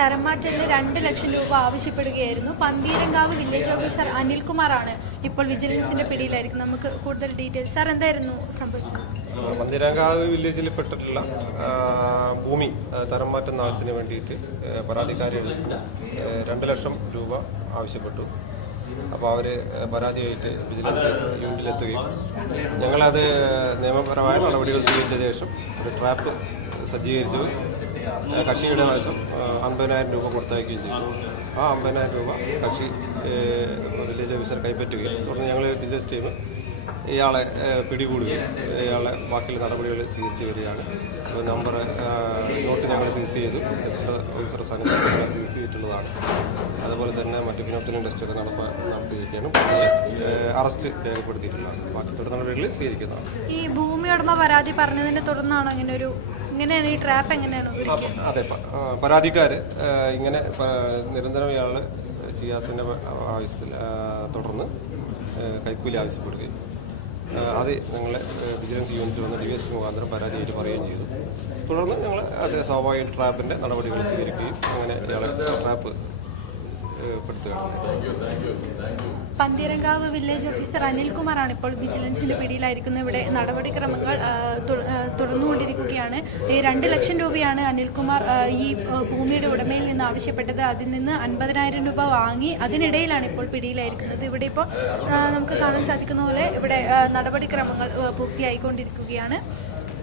തരംമാറ്റലിന് 2 ലക്ഷം രൂപ ആവശ്യപ്പെടുകയായിരുന്നു. Pantheerankavu village officer അനിൽകുമാറാണ് ഇപ്പോൾ വിജിലൻസിന്റെ പിടിയിലായിരിക്കും. നമുക്ക് കൂടുതൽ ഡീറ്റെയിൽസ്. സാർ, എന്തായിരുന്നു സംഭവിച്ചത്? പന്തീരങ്കാവ് വില്ലേജിൽ പെട്ടിട്ടുള്ള ഭൂമി തരം മാറ്റുന്ന ആവശ്യത്തിന് വേണ്ടിയിട്ട് പരാതിക്കാരികളിൽ 2 ലക്ഷം രൂപ ആവശ്യപ്പെട്ടു. അപ്പോൾ അവർ പരാതിയായിട്ട് വിജിലൻസ് യൂണിറ്റിലെത്തുകയും ഞങ്ങളത് നിയമപരമായ നടപടികൾ സ്വീകരിച്ച ശേഷം ഒരു ട്രാപ്പ് സജ്ജീകരിച്ചു കക്ഷിയുടെ വശം 50,000 രൂപ കൊടുത്തയക്കുകയും ചെയ്തു. ആ 50,000 രൂപ കക്ഷി വില്ലേജ് ഓഫീസർ കൈപ്പറ്റുകയും തുടർന്ന് ഞങ്ങൾ വിജിലൻസ് ടീം ഇയാളെ പിടികൂടുകയും ഇയാളെ ബാക്കിയുള്ള നടപടികൾ സ്വീകരിച്ച് വരികയാണ്. നമ്പർ നോട്ട് ഞങ്ങൾ സീസ് ചെയ്തു. ടെസ്റ്റ് ഓഫീസർ സംഘം സീസ് ചെയ്തിട്ടുള്ളതാണ്. അതുപോലെ തന്നെ മറ്റ് ഫിനോപ്തിലിൻ ടെസ്റ്റൊക്കെ നടത്തിയിരിക്കുകയാണ്. അറസ്റ്റ് രേഖപ്പെടുത്തിയിട്ടുള്ളതാണ്. ബാക്കി തുടർ നടപടികൾ സ്വീകരിക്കുന്നതാണ്. ഈ ഭൂമി ഉടമ പരാതി പറഞ്ഞതിനെ തുടർന്നാണ് ഇങ്ങനെയാണ് ഈ ട്രാപ്പ് എങ്ങനെയാണ്? അതെ, പരാതിക്കാർ ഇങ്ങനെ നിരന്തരം ഇയാൾ ചെയ്യാത്തതിൻ്റെ ആവശ്യത്തിൽ തുടർന്ന് കൈക്കൂലി ആവശ്യപ്പെടുകയും അത് ഞങ്ങൾ വിജിലൻസ് യൂണിറ്റ് വന്ന് DSP മുഖാന്തരം പരാതിയായിട്ട് പറയുകയും ചെയ്തു. തുടർന്ന് ഞങ്ങൾ അത് സ്വാഭാവിക ട്രാപ്പിൻ്റെ നടപടികൾ സ്വീകരിക്കുകയും അങ്ങനെ ഇയാളെ ട്രാപ്പ് പെടുത്തുകയാണ്. പന്തീരങ്കാവ് വില്ലേജ് ഓഫീസർ അനിൽകുമാറാണ് ഇപ്പോൾ വിജിലൻസിന്റെ പിടിയിലായിരിക്കുന്നത്. ഇവിടെ നടപടിക്രമങ്ങൾ തുടർന്നുകൊണ്ടിരിക്കുകയാണ്. 2 ലക്ഷം രൂപയാണ് അനിൽകുമാർ ഈ ഭൂമിയുടെ ഉടമയിൽ നിന്ന് ആവശ്യപ്പെട്ടത്. അതിൽ നിന്ന് 50,000 രൂപ വാങ്ങി. അതിനിടയിലാണ് ഇപ്പോൾ പിടിയിലായിരിക്കുന്നത്. ഇവിടെ ഇപ്പോൾ നമുക്ക് കാണാൻ സാധിക്കുന്ന പോലെ ഇവിടെ നടപടിക്രമങ്ങൾ പൂർത്തിയായിക്കൊണ്ടിരിക്കുകയാണ്.